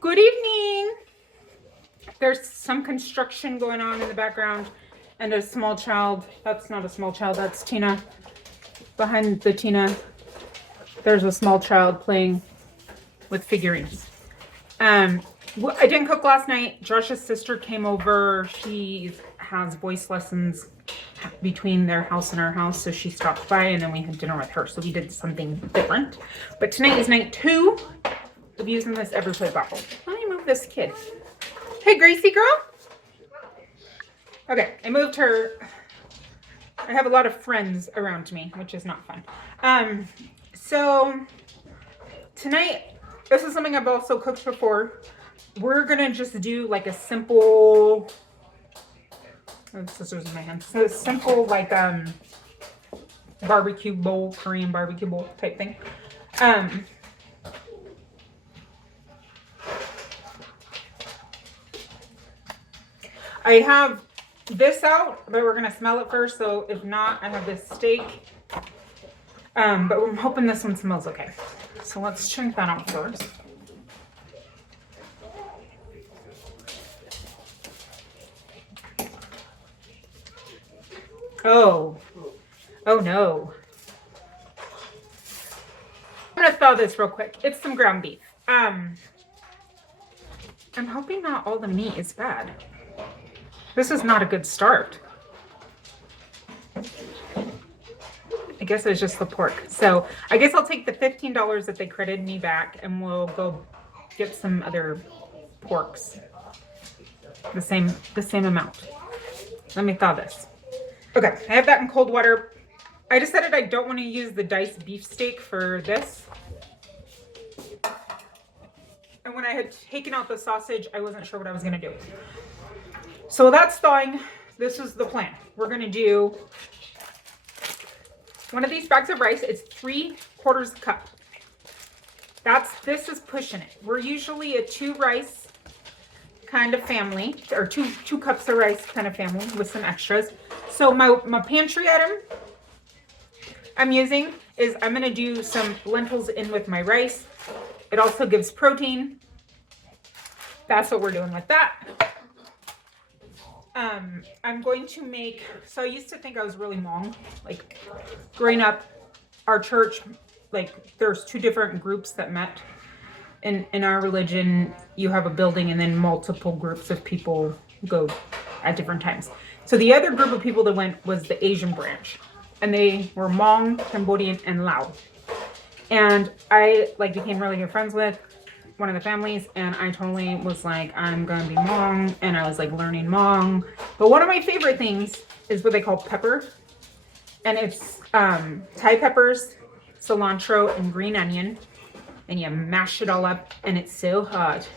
Good evening. There's some construction going on in the background and a small child. That's not a small child, that's Tina. Behind the Tina, there's a small child playing with figurines. I didn't cook last night. Josh's sister came over. She has voice lessons between their house and our house, so she stopped by and then we had dinner with her. So we did something different. But tonight is night 2 of using this EveryPlate bottle. Let me move this kid. Hey, Gracie girl. Okay, I moved her. I have a lot of friends around me, which is not fun. So tonight, this is something I've also cooked before. We're gonna just do like a simple, scissors in my hand. So simple like barbecue bowl, Korean barbecue bowl type thing. I have this out, but we're gonna smell it first. So if not, I have this steak. But I'm hoping this one smells okay. So let's check that out first. Oh no. I'm gonna thaw this real quick. It's some ground beef. I'm hoping not all the meat is bad. This is not a good start. I guess it's just the pork. So I guess I'll take the $15 that they credited me back and we'll go get some other porks. The same amount. Let me thaw this. Okay, I have that in cold water. I decided I don't want to use the diced beef steak for this. And when I had taken out the sausage, I wasn't sure what I was gonna do. So that's thawing. This is the plan. We're gonna do one of these bags of rice. It's 3/4 cup. This is pushing it. We're usually a 2 rice kind of family, or two cups of rice kind of family with some extras. So my pantry item I'm using is I'm gonna do some lentils in with my rice. It also gives protein. That's what we're doing with that. I'm going to make, so I used to think I was really Hmong. Like growing up, our church, like there's 2 different groups that met. In our religion, you have a building and then multiple groups of people go at different times. So the other group of people that went was the Asian branch. And they were Hmong, Cambodian, and Lao. And I became really good friends with one of the families, and I totally was like, I'm gonna be Hmong, and I was like learning Hmong. But one of my favorite things is what they call pepper. And it's Thai peppers, cilantro, and green onion. And you mash it all up, and it's so hot.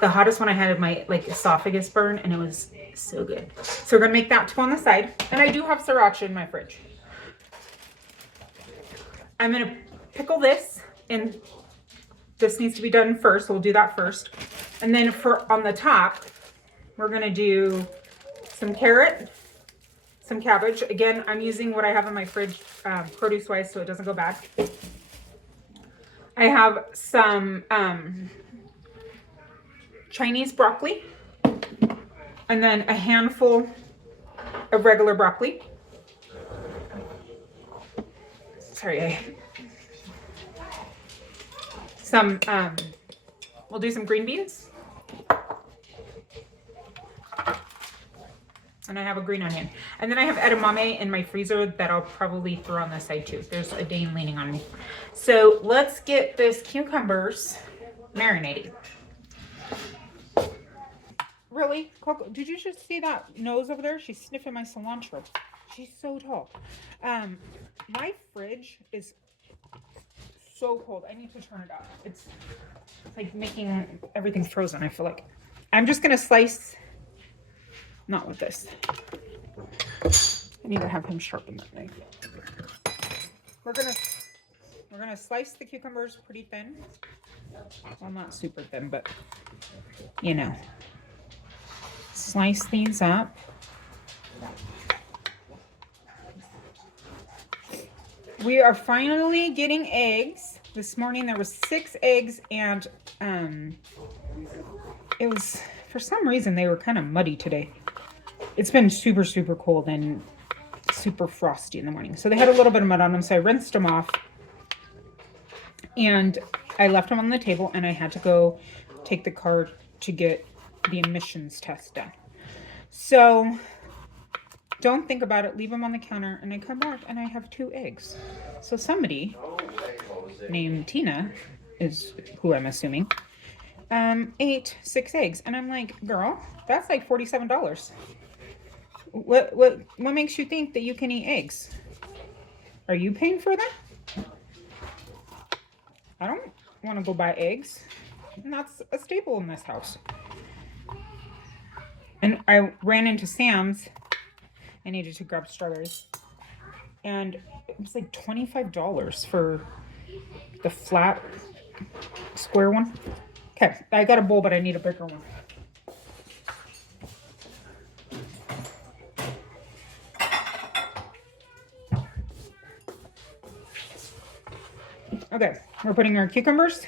The hottest one I had in my esophagus burn, and it was so good. So we're gonna make that to go on the side. And I do have sriracha in my fridge. I'm gonna pickle this, and this needs to be done first, so we'll do that first. And then on the top, we're gonna do some carrot, some cabbage. Again, I'm using what I have in my fridge produce-wise so it doesn't go bad. I have some Chinese broccoli, and then a handful of regular broccoli. Sorry, we'll do some green beans. And I have a green onion. And then I have edamame in my freezer that I'll probably throw on the side too. There's a Dane leaning on me. So let's get this cucumbers marinated. Really? Coco, did you just see that nose over there? She's sniffing my cilantro. She's so tall. My fridge is so cold. I need to turn it up. It's like making everything frozen, I feel like. I'm just gonna slice, not with this. I need to have him sharpen that knife. We're gonna slice the cucumbers pretty thin. Well, not super thin, but you know. Slice these up. We are finally getting eggs. This morning there was 6 eggs and it was, for some reason, they were kind of muddy today. It's been super, super cold and super frosty in the morning. So they had a little bit of mud on them, so I rinsed them off. And I left them on the table, and I had to go take the car to get the emissions test done. So don't think about it. Leave them on the counter, and I come back, and I have 2 eggs. So somebody named Tina is who I'm assuming ate 6 eggs, and I'm like, girl, that's like $47. What makes you think that you can eat eggs? Are you paying for that? I don't want to go buy eggs. And that's a staple in this house. And I ran into Sam's. I needed to grab strawberries. And it was like $25 for the flat square one. Okay, I got a bowl, but I need a bigger one. Okay, we're putting our cucumbers.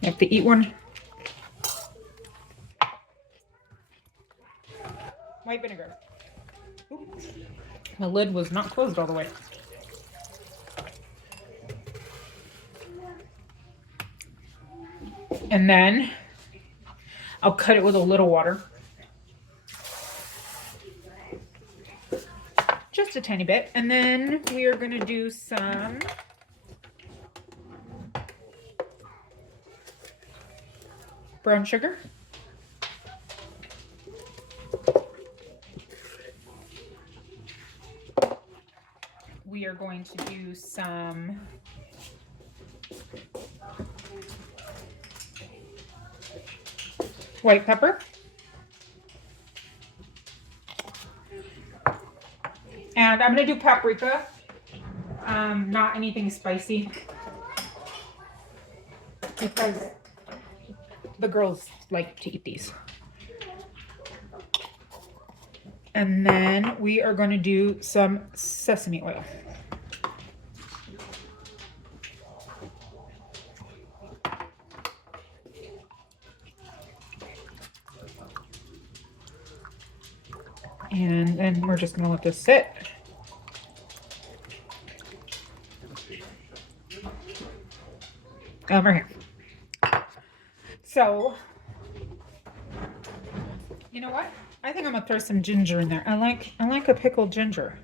You have to eat one. White vinegar. Oops. The lid was not closed all the way. And then I'll cut it with a little water. Just a tiny bit. And then we are going to do some brown sugar. We are going to do some white pepper. And I'm going to do paprika, not anything spicy, because the girls like to eat these. And then we are going to do some sesame oil. And then we're just going to let this sit. Over here. So, you know what? I think I'm gonna throw some ginger in there. I like a pickled ginger.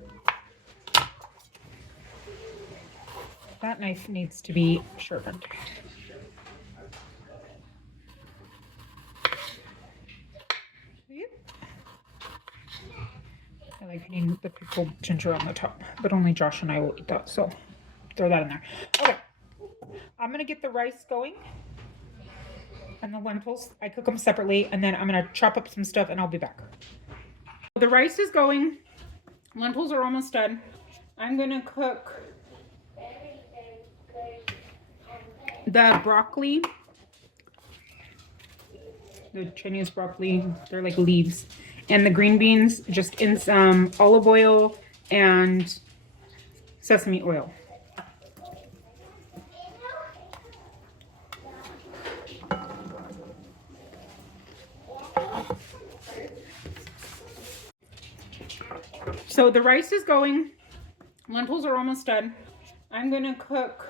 That knife needs to be sharpened. I like putting the pickled ginger on the top, but only Josh and I will eat that, so throw that in there. Okay, I'm gonna get the rice going and the lentils. I cook them separately, and then I'm gonna chop up some stuff, and I'll be back. The rice is going. Lentils are almost done. I'm gonna cook the broccoli, the Chinese broccoli. They're like leaves. And the green beans just in some olive oil and sesame oil. So the rice is going. Lentils are almost done. I'm gonna cook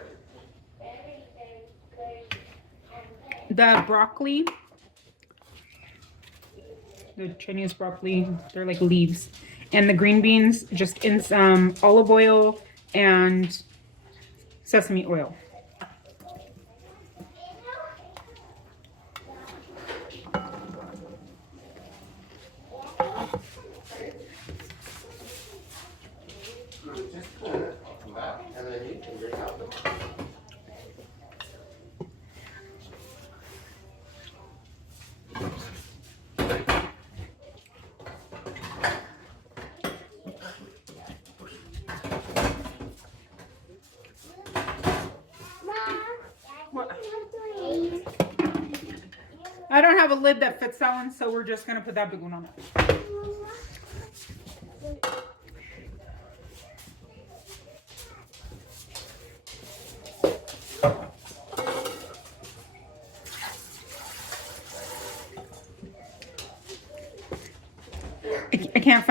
the broccoli, the Chinese broccoli. They're like leaves. And the green beans just in some olive oil and sesame oil. I don't have a lid that fits that one, so we're just gonna put that big one on it.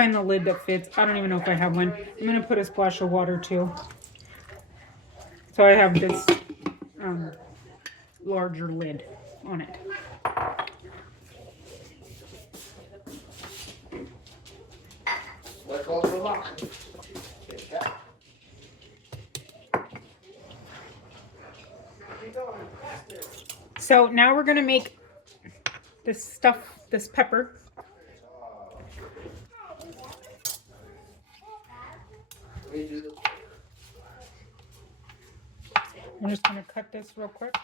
find the lid that fits. I don't even know if I have one. I'm going to put a splash of water too. So I have this larger lid on it. So now we're going to make this stuff, this pepper. I'm just going to cut this real quick.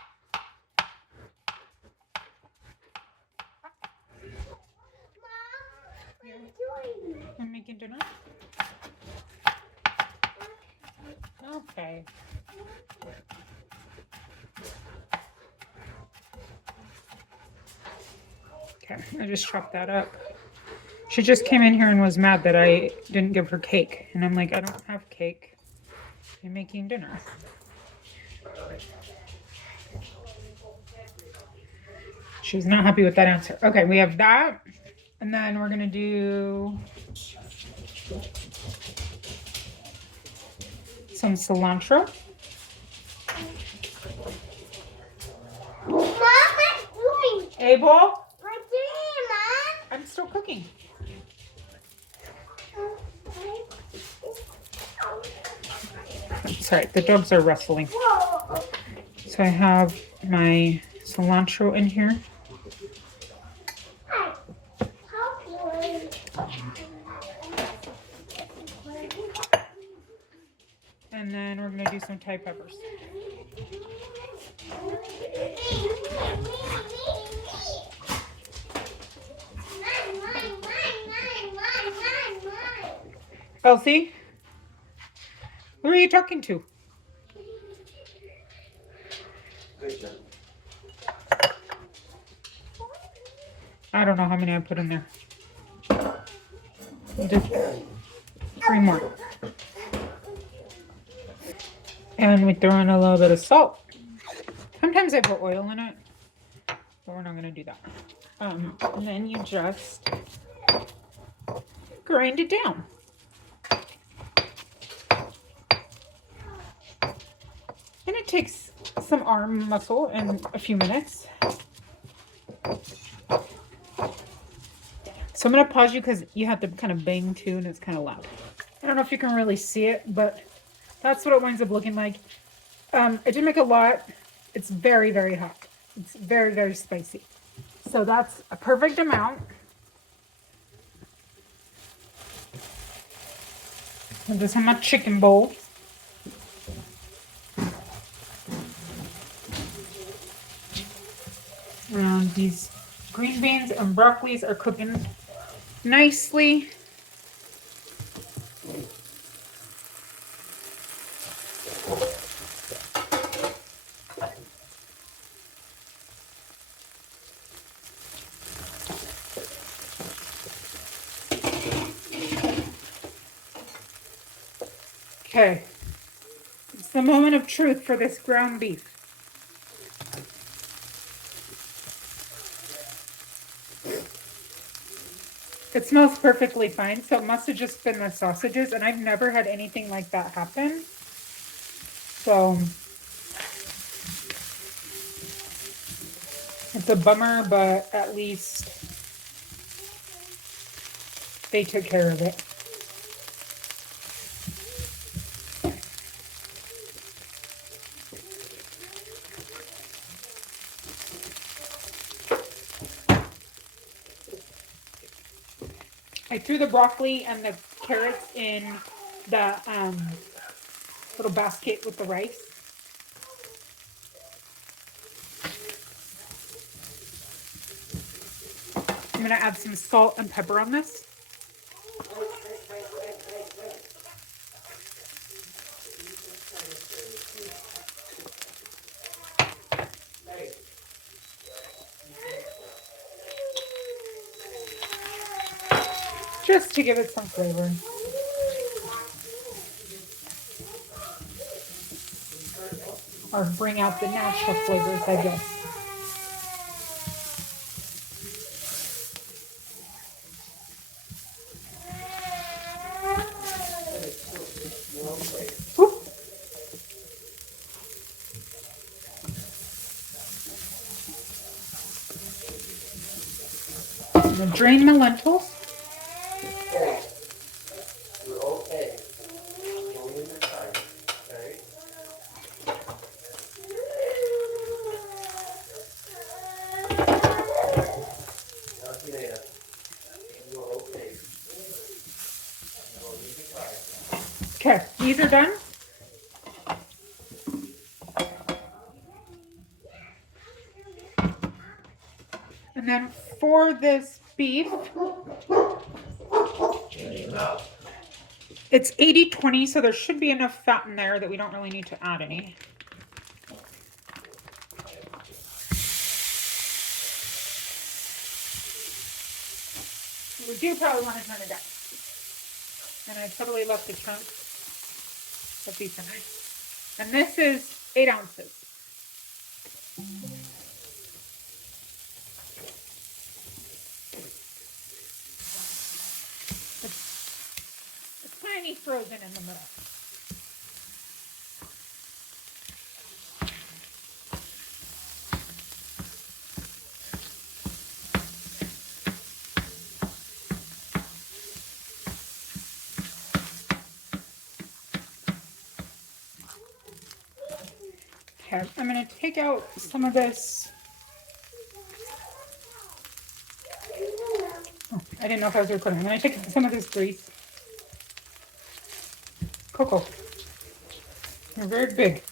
I'm making dinner. Okay. Okay, I just chopped that up. She just came in here and was mad that I didn't give her cake. And I'm like, I don't have cake. I'm making dinner. She was not happy with that answer. Okay, we have that. And then we're going to do some cilantro. Mom, what's doing? Abel? What's doing, Mom? I'm still cooking. Sorry, the dogs are wrestling. So I have my cilantro in here. And then we're going to do some Thai peppers. Elsie? Who are you talking to? I don't know how many I put in there. Just 3 more. And we throw in a little bit of salt. Sometimes I put oil in it, but we're not going to do that. And then you just grind it down. And it takes some arm muscle and a few minutes. So I'm going to pause you because you have to kind of bang too, and it's kind of loud. I don't know if you can really see it, but that's what it winds up looking like. I didn't make a lot. It's very, very hot. It's very, very spicy. So that's a perfect amount. And this is my chicken bowl. And these green beans and broccolis are cooking nicely. Okay, it's the moment of truth for this ground beef. It smells perfectly fine, so it must have just been the sausages, and I've never had anything like that happen. So it's a bummer, but at least they took care of it. I threw the broccoli and the carrots in the little basket with the rice. I'm going to add some salt and pepper on this. Just to give it some flavor. Or bring out the natural flavors, I guess. drain the lentils. You're okay. Go in the time, okay? Not yet. You're okay. Go in the time. Okay, these are done. And then for this beef, it's 80-20, so there should be enough fat in there that we don't really need to add any. We do probably want to turn it up. And I totally left the chunk of beef in there. And this is 8 ounces. It's tiny frozen in the middle. Okay, I'm going to take out some of this. Oh, I didn't know if I was recording. I'm going to take some of this grease. Cocoa. They're very big.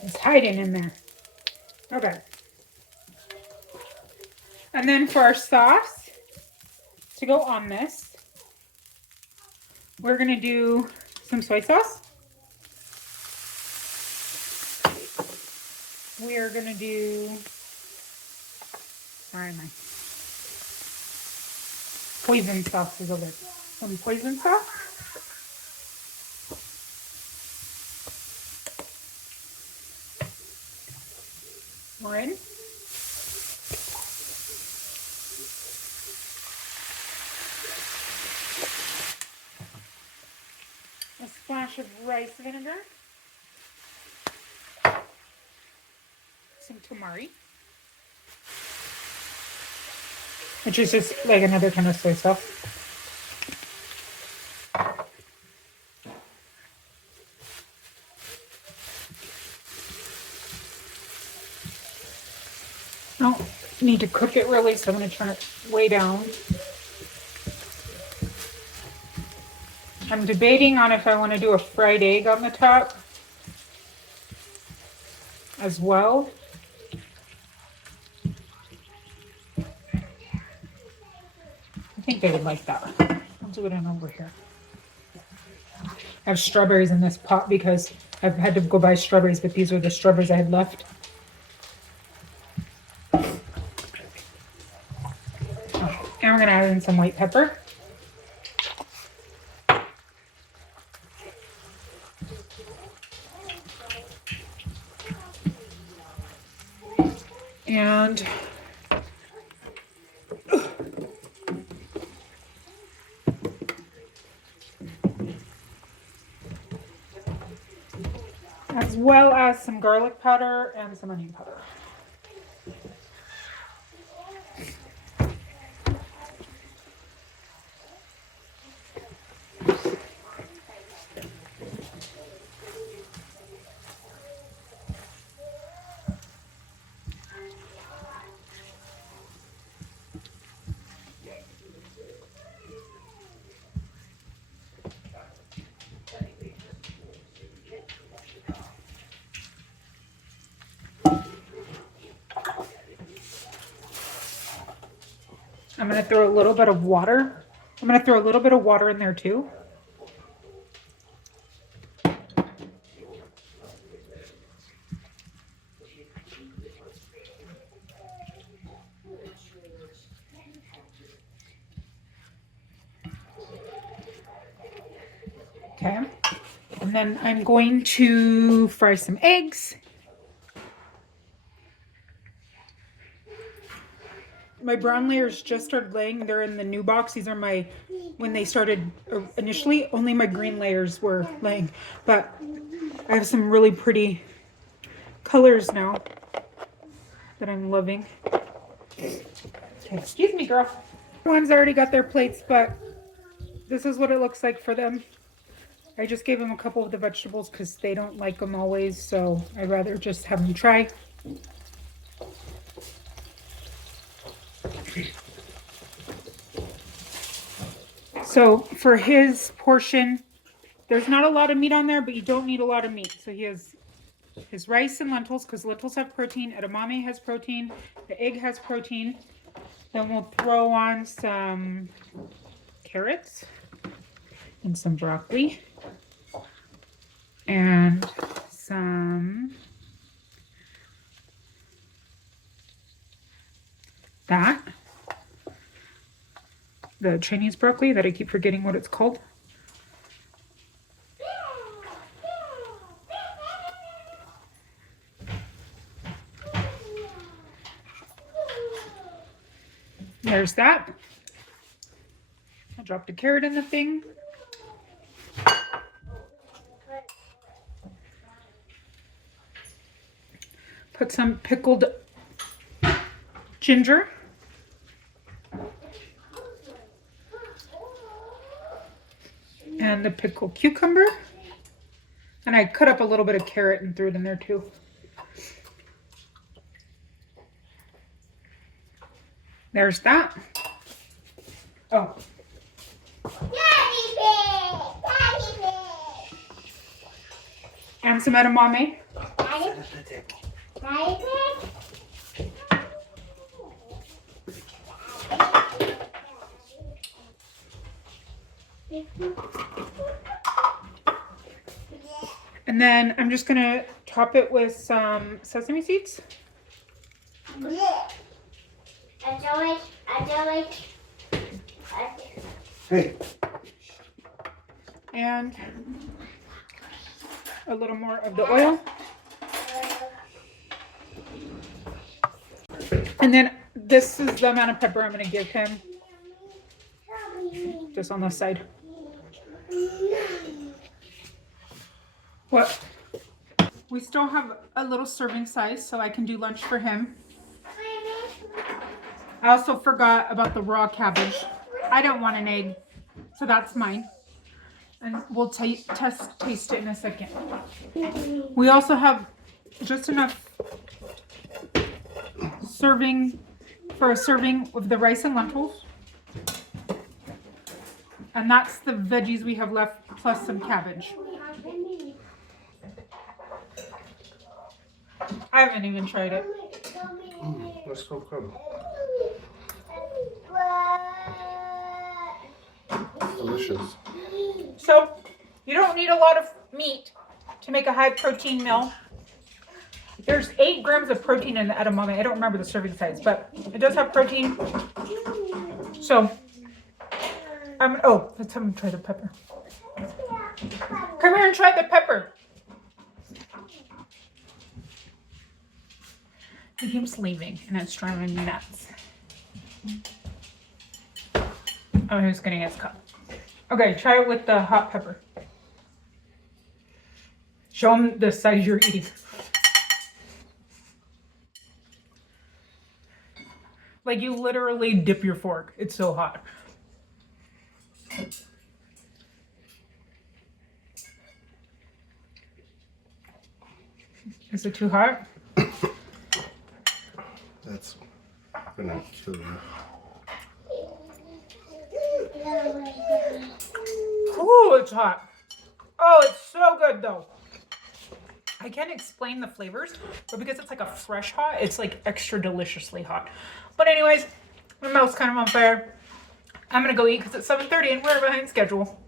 It's hiding in there. Okay. And then for our sauce to go on this, we're going to do some soy sauce. We are going to do, where am I? Poison sauce is over there. Some poison sauce. More in. A splash of rice vinegar. Some tamari, which is just like another kind of soy sauce. I don't need to cook it really, so I'm going to turn it way down. I'm debating on if I want to do a fried egg on the top as well. I think they would like that. I'll do it on over here. I have strawberries in this pot because I've had to go buy strawberries, but these were the strawberries I had left. And we're going to add in some white pepper. And as well as some garlic powder and some onion powder. I'm going to throw a little bit of water. I'm going to throw a little bit of water in there too. Okay. And then I'm going to fry some eggs. My brown layers just started laying. They're in the new box. These are my, when they started initially, only my green layers were laying. But I have some really pretty colors now that I'm loving. Okay, excuse me, girl. One's already got their plates, but this is what it looks like for them. I just gave them a couple of the vegetables because they don't like them always, so I'd rather just have them try. So for his portion, there's not a lot of meat on there, but you don't need a lot of meat. So he has his rice and lentils because lentils have protein. Edamame has protein. The egg has protein. Then we'll throw on some carrots and some broccoli and some the Chinese broccoli that I keep forgetting what it's called. There's that. I dropped a carrot in the thing. Put some pickled ginger. And the pickled cucumber. And I cut up a little bit of carrot and threw it in there too. There's that. Oh. Daddy pig! Daddy pig! And some edamame. Daddy pig? Daddy pig? And then I'm just gonna top it with some sesame seeds. Hey. And a little more of the oil. And then this is the amount of pepper I'm gonna give him. Just on the side. What? We still have a little serving size, so I can do lunch for him. I also forgot about the raw cabbage. I don't want an egg, so that's mine. And we'll taste it in a second. We also have just enough serving for a serving of the rice and lentils. And that's the veggies we have left, plus some cabbage. I haven't even tried it. Let's go come. Delicious. So, you don't need a lot of meat to make a high protein meal. There's 8 grams of protein in the edamame. I don't remember the serving size, but it does have protein. So, let's have him try the pepper. Come here and try the pepper. He keeps leaving, and it's driving me nuts. Oh, who's getting his cup? Okay, try it with the hot pepper. Show him the size you're eating. Like you literally dip your fork. It's so hot. Is it too hot? That's gonna kill you. Oh, it's hot. Oh, it's so good though. I can't explain the flavors, but because it's like a fresh hot, it's like extra deliciously hot. But anyways, my mouth's kind of on fire. I'm gonna go eat because it's 7:30 and we're behind schedule.